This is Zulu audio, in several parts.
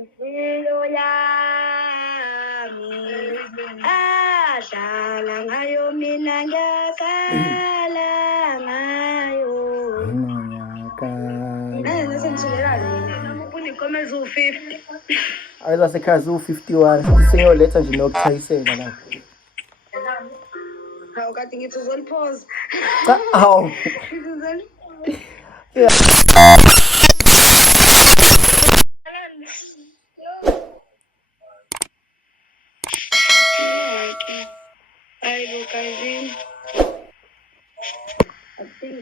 impilo yami adlala ngayo mina ngiyakhala ngayo. Uney'nkomo eziwu-50. Hayi zasekhaya ziwu-51 futhi sengiyoletha nje nokuchayisela lapho. Hawu kade ngithi uzoliphoza. Cha, hawu. Hayi kazini.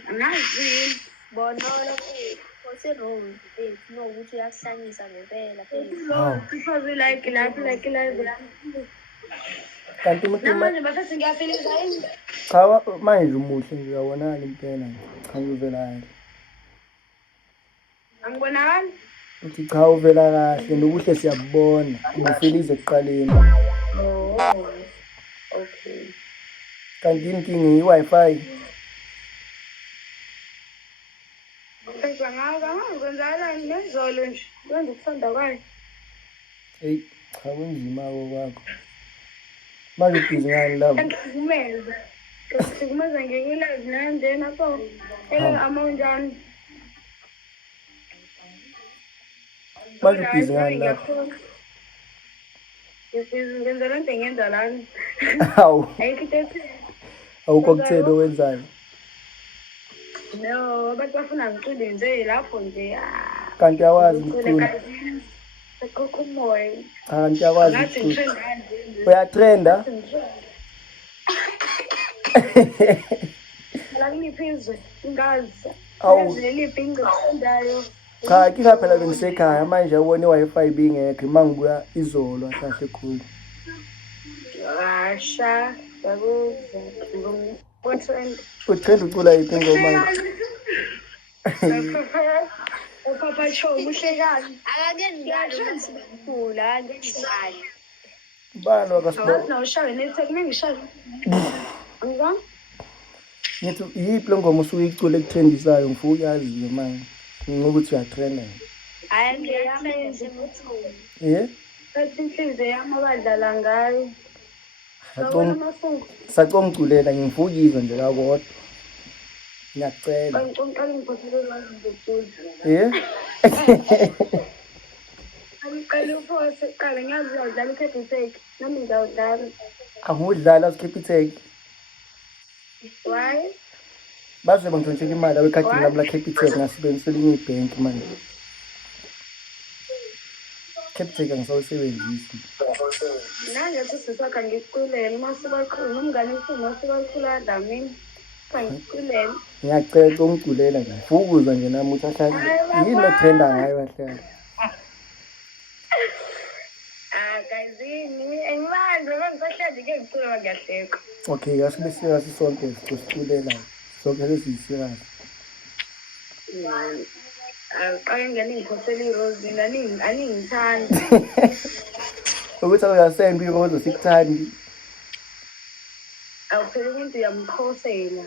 Angazi bonolo wrong no ukuthi uyakuhlanyisa ngempela phela. Because like Kanti namanje bafethu ngiyafiliza yini? Cha manje umuhle nje uyabonakala impela nje. Cha uvela kahle. Angibonakali? Uthi cha uvela kahle nobuhle siyabona. Ubufilize ekuqaleni. Oh. Okay. Kanti inkinga i-Wi-Fi. Kwenzakalani nezolo nje kwenza ukuthanda kwayo. Hey cha kunzima kwakho. Manje ubhizi ngani lapho? Ngikukumeza. Ngikukumeza ngeke nandena apho. Amonjani. Manje ubhizi ngani lapho? Ngenza lento engenza lana. Hawu. Ayikho into Awukho kutheni owenzayo? No, abantu bafuna ngicule nje lapho nje. Kanti yawazi ngicula. Sekukho umoya. Kanti yawazi ngicula. Uyatrenda? La ngiphizwe ngazi. Awu. Leliphi ingqondayo. Cha inkinga phela bengisekhaya manje ubona i-Wi-Fi bingekho mangibuya izolo ahlahle khulu. Asha, yakuze. Uthanda ucula yiphi ingoma? Papa Show uhlekani. Akake ngiyalo masikhula, ake ngiyalo. Bani wakasiba? No show nethe ngishaye. Ngizwa? Ngithi yiphi le ngoma usuyicula ekutrendisayo ngifuna uyazi nje manje. Ngoba ukuthi uyatrenda. Hayi ngiyamenza ukuthi. Eh? Kathi inhliziyo yami abadlala ngayo. Sacongiculela ngifuna ukuyizwa nje kakodwa. Ngiyacela. Ngicela ngiphothele lwazi ngicula. Eh? Angicela uphose qala ngiyazi uyadlala iCapitec nami ngiyawudlala. Angudlala uCapitec. Why? Baze bangidontshela imali abekhadini lami la Capitec ngasebenzisa elinye ibhenki manje. Capitec angisawusebenzisi. Nanje sisakha ngikuculele masibakhulu nomngane ufuna masibakhula dlamini. Ngiculele. Ngiyacela ungiculela nje. Ukuzwa nje nami ukuthi ahlala yini otrenda ngayo ahlala. Kazini engimanje mangisahlezi ke ngicula ngiyahleka. Okay, asibe serious sonke sikuculela. Sonke lesisirious. Aqale ngene ngiphothele iRose aningithandi. Ukuthi awuyasenda iRose sikuthandi. Awuphela umuntu uyamphosela.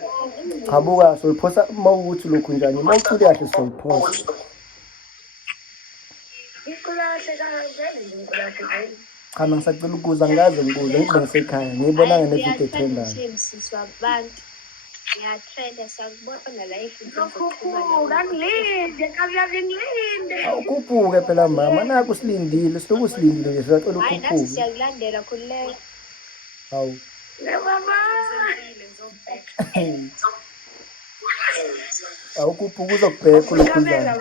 Chabuka soliphosa mawukuthi lokhu njani mawucule kahle soliphosa. Ikulahle vele ngikulahle vele. Cha ngisacela ukuza ngaze ngibuze ngibe ngisekhaya ngiyibonanga nevidiyo etrendayo. Siswa abantu. Ngiyatrenda sakubona la ifuthi. Angilinde ngilinde. Awukhuphuke phela mama naku silindile siloku silindile nje sicela ukhuphuke. Hayi nathi siyakulandela khulileke. Hawu. Baba. Awukhuphuka uzokubheka lokhuzana.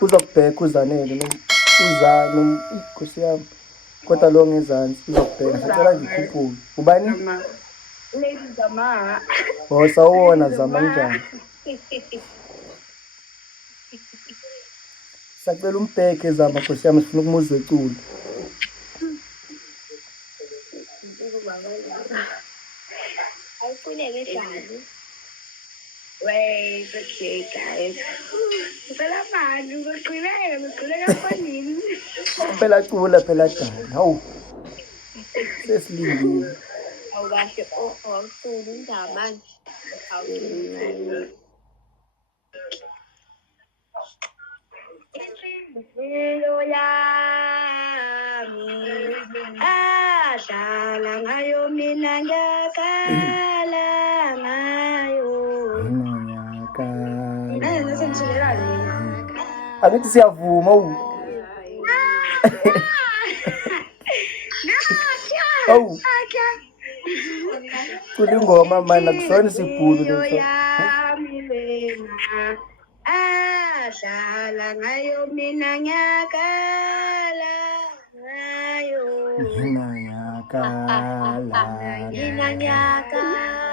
Uzokubheka uzanele uzana inkosi yami. Kodwa lo ngezansi uzokubheka sicela nje ukhuphuke. Ubani? Lady Zama. Sawona zama njani? Sacela umbheke zama nkosi yami sifuna ukumuzwa ecula. Awuculeke njani? Wait, okay guys. Ngicela manje ngicileka fanini. Phela cula phela dala. Hawu. Sesilindile. Awukahle awuculi indaba manje. Awuculi. Impilo yami mina ngiyakala ngayo. Angithi siyavuma awu kulingoma manje akusona isibhulu leso adlala ngayo mina ngiyakala ngayo mina ngiyakala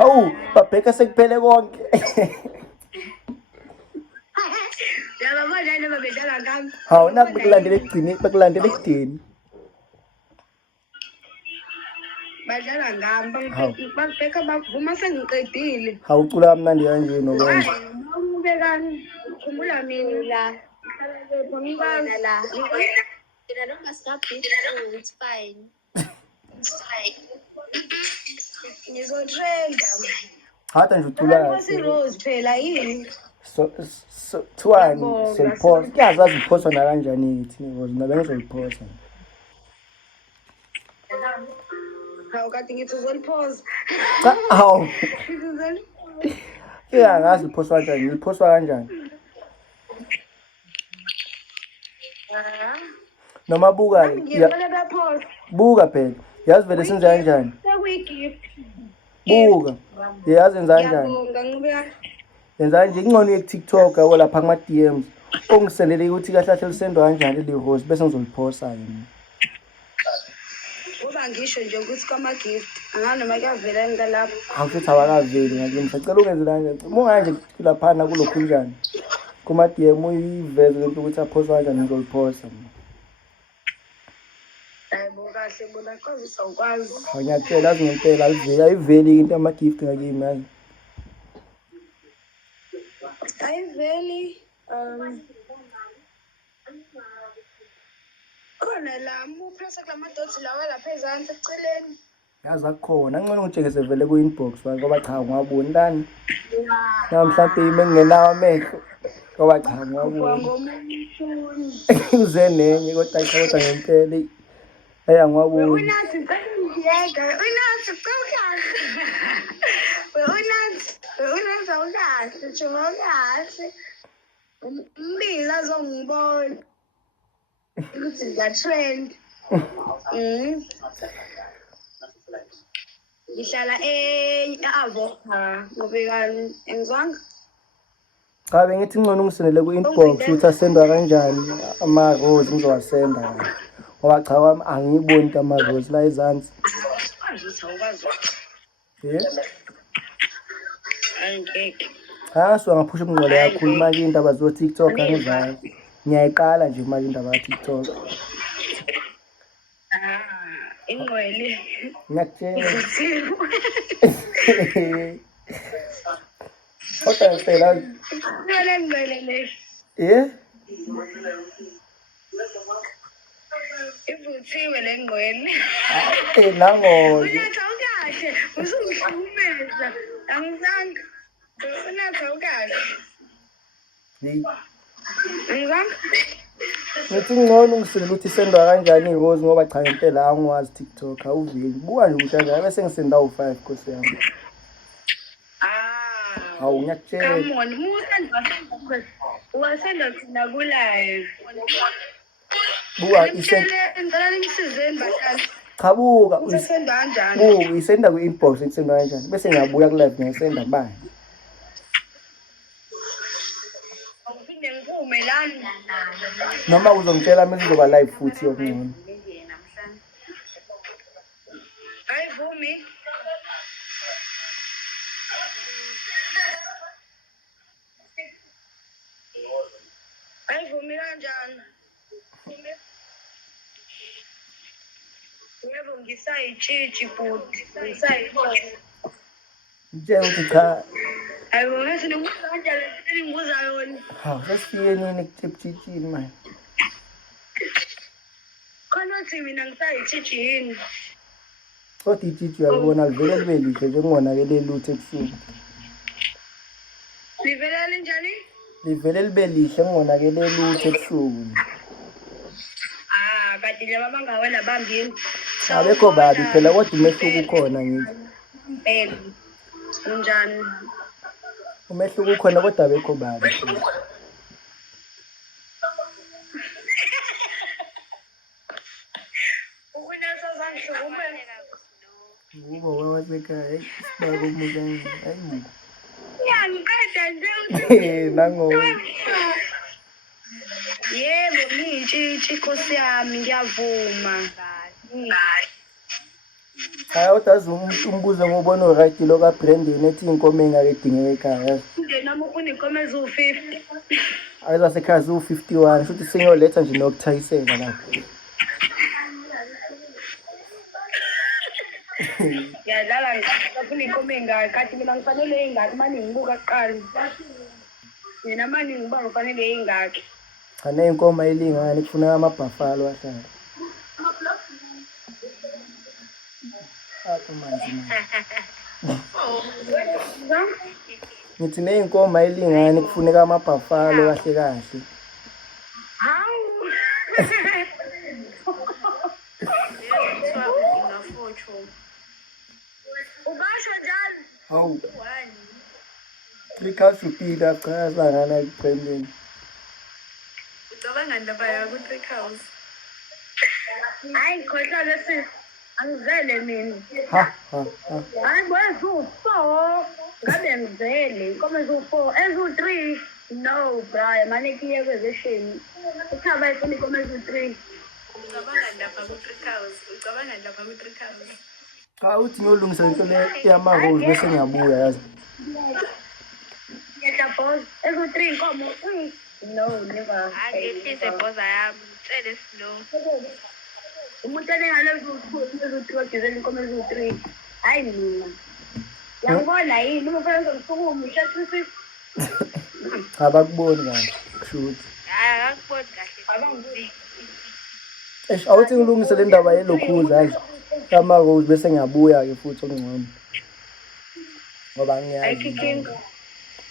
awu babheka sekuphele konke laba badlali babedlala ngami hawu nakulandela ekugcineni bakulandela ekudeni badlala ngami babheka bavuma sengiqedile hawu cula kamnandi kanje nokwenza ubekani khumbula mina la it's fine ngizotrenda hata nje ucula Rose phela yini thiwani soyiphosa kuyazazi iphoswa nakanjani thina because nabe ngizoyiphosa hawu kade ngithi uzoliphosa hawu ngazi iphoswa kanjani iphoswa kanjani noma buka buka phela yazi vele senza kanjani buka yazi enza kanjani yenza nje ingcono ye-TikTok yabo lapha kuma-DMs ongisendele ukuthi kahle kahle lisendwa kanjani le host bese ngizoliphosa yini uba ngisho nje ukuthi kwama-gift anganoma kuyavela ngalapho awushuthi awakaveli ngakimi sacela ungenze kanjani munganje laphana kulokhu njani kuma-DM uyiveze lento ukuthi aphoswa kanjani ngizoliphosa hayibo kahle bona cause usawukwazi ngiyatshela azi ngempela ayiveli into yama-gift ngakimi yazi ayiveli khona la upressa kulamadotsi lawa lapha ezansi eceleni yazi akukhona angcono ngitshengise vele ku-inbox ngoba cha ngiwaboni ntani mhlawumbe ime ngingenawo amehlo ngoba cha ngiwaboni uze nenye kodwa ngempela angiwaboni unathi awukahle jonga kahle umbiza azongibona ukuthi ngiyatrend ngihlala e-avo ngobekani engizwanga cha bengithi ngcono ungisendele ku-inbox ukuthi asendwa kanjani ama-rose ngizowasenda ngoba cha kwami angiyiboni into ama-rose la ezansi ngasuka ngaphusha umnqwele kakhulu manje iy'ndaba zo-TikTok angizazi ngiyayiqala nje manje indaba ya-TikTok ingqwele ngiyakutshela kodwa ngempela ngqwele le ivuthiwe le ngqwele nangoke unatha ukahle usungihlukumeza angizanga unatha ukahle angizanga ngithi ngcono ungisendela ukuthi isendwa kanjani i-rose ngoba cha ngempela angiwazi TikTok awuveli buka nje ukuthi kanjani bese ngisenda u-5 Nkosi yami hawu ngiyakutshela uwasenda thina kulayo buka cha buka uyisenda kwi-inbox ngisenda kanjani bese ngiyabuya ku-live ngiyayisenda bani noma uzongitshela mina izoba live futhi yokungcono ayivumi ayivumi kanjani yebo ngisayitshitshi futhi ngisayitshitshi ngitshela ukuthi cha ayibo ngithi ngibuza kanjani ngibuza yona hawu sesifike nini kutshiptshitshini manje khona uthi mina ngisayitshitshi yini kodwa itshitshi uyalibona livele libe lihle njengonakele lutho ebusuku livela linjani livele libe lihle ngingonakele lutho ebusuku kade laba bangawela bambini Abekho babi phela kodwa umehluko ukhona ngithi. Impela. Unjani? Umehluko ukhona kodwa abekho babi. Ukuba wasekhaya hayi sibaka umuntu hayi. Ngiqeda nje Nango. Yebo, ngiyintshitshi Nkosi yami, ngiyavuma. Hayi udazi umbuzo ngobona uright lo ka Brandon ethi inkomo engakudingeka ekhaya. Umndeni nami ufuna inkomo eziwu-50. Azasekhaya ziwu-51 futhi sengiyoletha nje nokuthayisela lapho. Ngiyadlala ngifuna inkomo engaki kanti mina ngifanele ey'ngaki manje ngibuka kuqala. Mina manje ngiba ngifanele ey'ngaki. Cha ney'nkomo ayilingani kufuneka amabhafalo ahlala. Ngithi ney'nkomo ayilingani kufuneka amabhafalo kahle kahle. Hawu. Ubasho njalo. Hawu. 3 cows upila chaza ngana kuPrendeni. Ucabanga ndaba yakho 3 cows. Hayi ngikhohlwa lesi. Angizele mina. Ha. Hayi eziwu-4 ngabe ngizele inkomo eziwu-4 eziwu-3 no Brian mane kiye kwezesheni uthaba ifuna inkomo eziwu-3. Ucabanga ndaba ku-3 cows. Cha uthi ngiyolungisa into le yama-rose bese ngiyabuya yazi. Ngiyajabhoza eziwu-3 inkomo no never. Angehlise bhoza yami ngitshele slow. Umuntu eziwu-3 wagizela inkomo eziwu-3 hayi mina. Yangibona yini umfana uzomsukuma usheshe Cha bakuboni kahle kushuthi. Akakuboni kahle. Awuthi ngilungise le ndaba yelokhuza yazi. Yama-rose bese ngiyabuya ke futhi okungcono. Ngoba ngiyazi. ayikhikinga.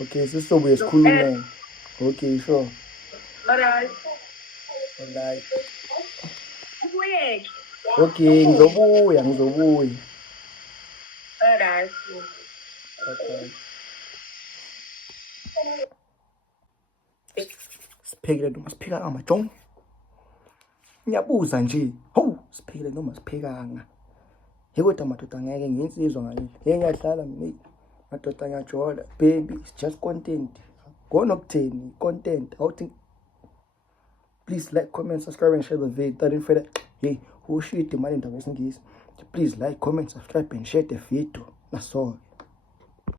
Okay sisobuye sikhulume. Okay sure. Alright. Alright. Ubuyeke. Okay ngizobuya. Alright. Okay. Siphekile noma sipheka amajong. Ngiyabuza nje. Hawu siphekile noma siphekanga. Ykodwa madoda ngeke nginsizwa ngaleli. Ngiyadlala mina. Madoda ngiyajola. Baby it's just content. Gona okutheni content. Awuthi please like, comment, subscribe and share the video. Don't forget. Hey, who shoot the money in the West Indies? Please like, comment, subscribe and share the video. That's all.